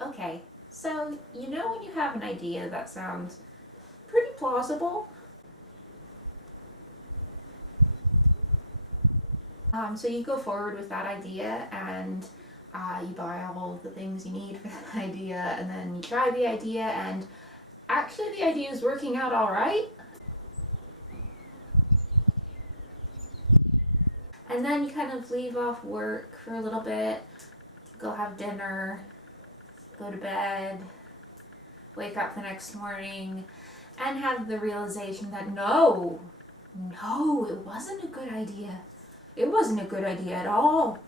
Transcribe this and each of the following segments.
Okay, so you know when you have an idea that sounds pretty plausible? So you go forward with that idea and you buy all of the things you need for that idea, and then you try the idea, and actually the idea is working out all right. And then you kind of leave off work for a little bit, go have dinner, go to bed, wake up the next morning, and have the realization that no, it wasn't a good idea. It wasn't a good idea at all.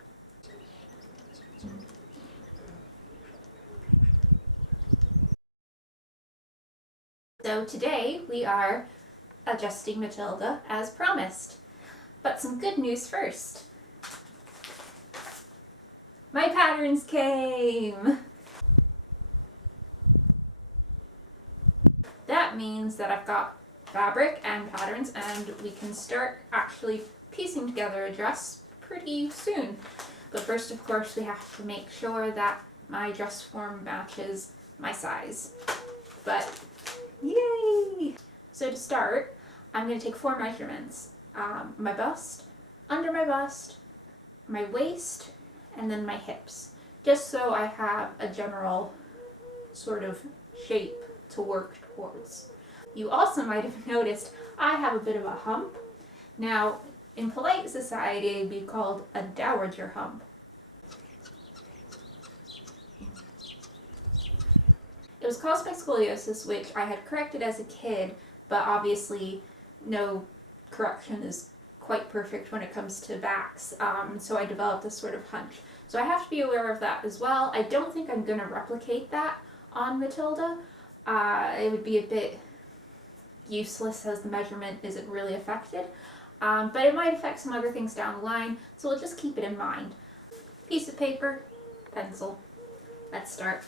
So today we are adjusting Matilda as promised. But some good news first. My patterns came! That means that I've got fabric and patterns, and we can start actually piecing together a dress pretty soon. But first, of course, we have to make sure that my dress form matches my size. But yay! So to start, I'm going to take 4 measurements. My bust, under my bust, my waist, and then my hips. Just so I have a general sort of shape to work towards. You also might have noticed I have a bit of a hump. Now, in polite society, it'd be called a dowager hump. It was caused by scoliosis, which I had corrected as a kid, but obviously no correction is quite perfect when it comes to backs, so I developed this sort of hunch. So I have to be aware of that as well. I don't think I'm going to replicate that on Matilda. It would be a bit useless as the measurement isn't really affected, but it might affect some other things down the line, so we'll just keep it in mind. Piece of paper, pencil. Let's start.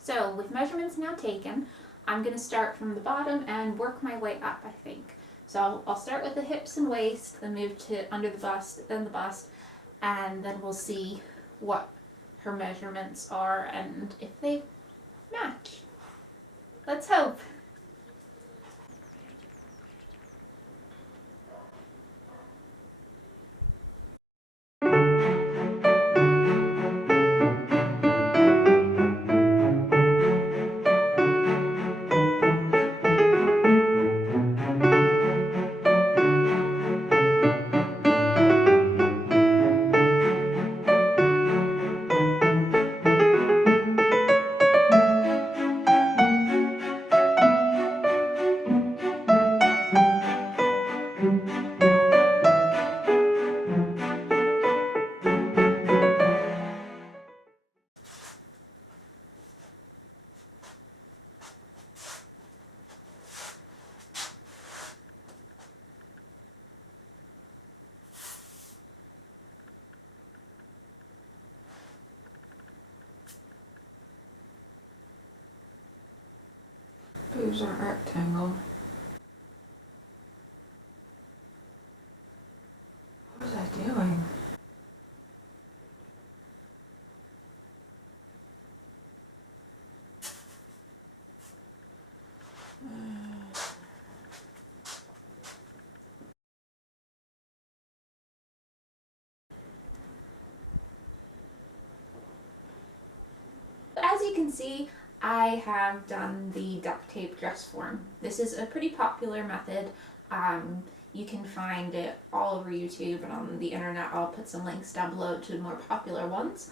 So with measurements now taken, I'm going to start from the bottom and work my way up, I think. So I'll start with the hips and waist, then move to under the bust, then the bust, and then we'll see what her measurements are and if they match. Let's hope. Boobs are a rectangle. What was I doing? As you can see, I have done the duct tape dress form. This is a pretty popular method. You can find it all over YouTube and on the internet. I'll put some links down below to more popular ones.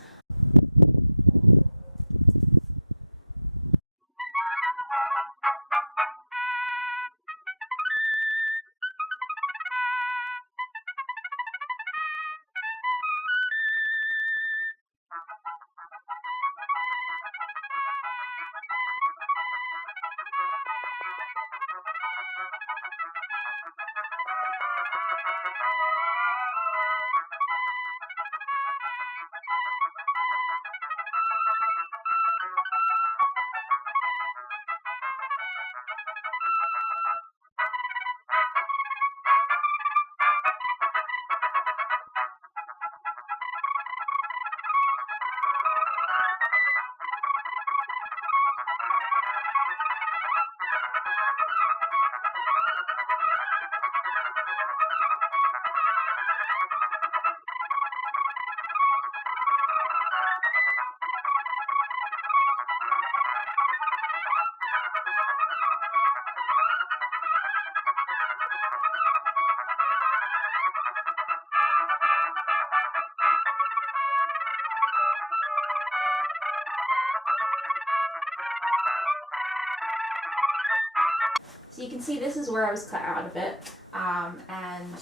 So you can see this is where I was cut out of it, and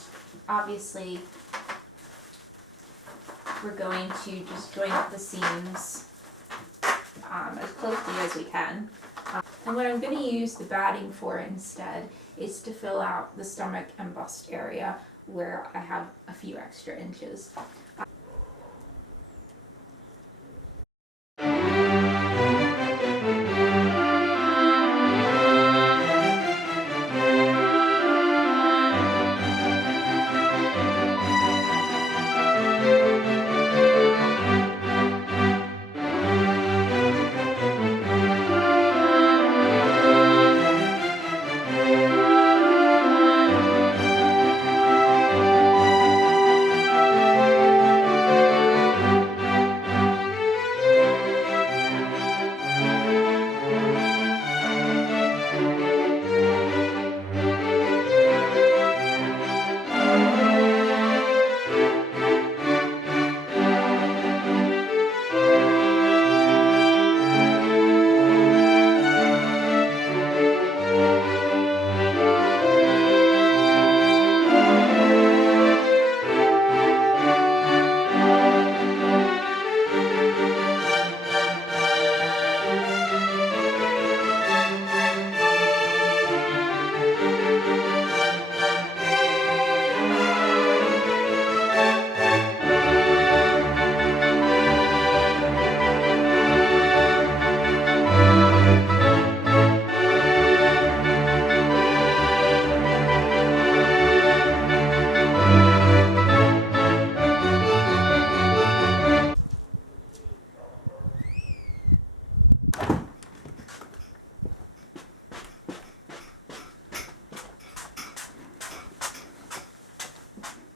obviously we're going to just join up the seams as closely as we can. And what I'm going to use the batting for instead is to fill out the stomach and bust area where I have a few extra inches.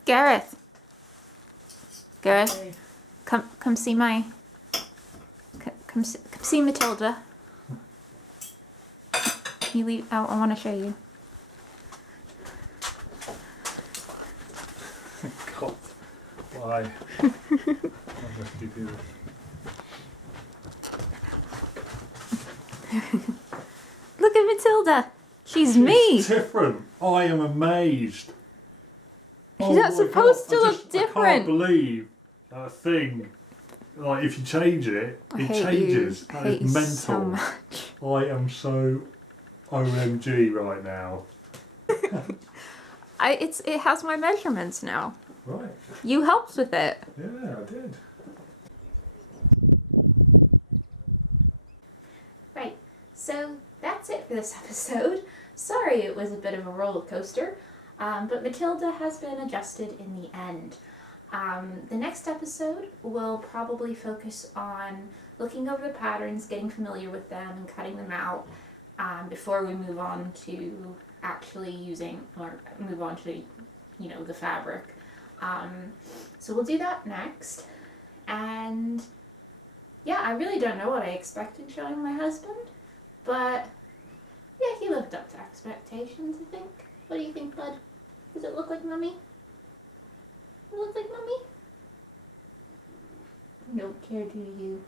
Gareth, Hey. come see my, come see Matilda. Can you leave? I want to show you. God, why? Why must you do this? Look at Matilda. She's me. It's different. I am amazed. She's not my supposed God, to look I different. can't believe that thing. Like if you change it, I it hate changes. You. I That hate is you mental. so much. I am so OMG right now. It has my measurements now. Right. You helped with it. Yeah, I did. Right. So that's it for this episode. Sorry it was a bit of a roller coaster, but Matilda has been adjusted in the end. The next episode will probably focus on looking over the patterns, getting familiar with them, and cutting them out before we move on to actually using, or move on to, the fabric. So we'll do that next. And yeah, I really don't know what I expected showing my husband, but yeah, he lived up to expectations, I think. What do you think, bud? Does it look like Mummy? Does it look like Mummy? You don't care, do you?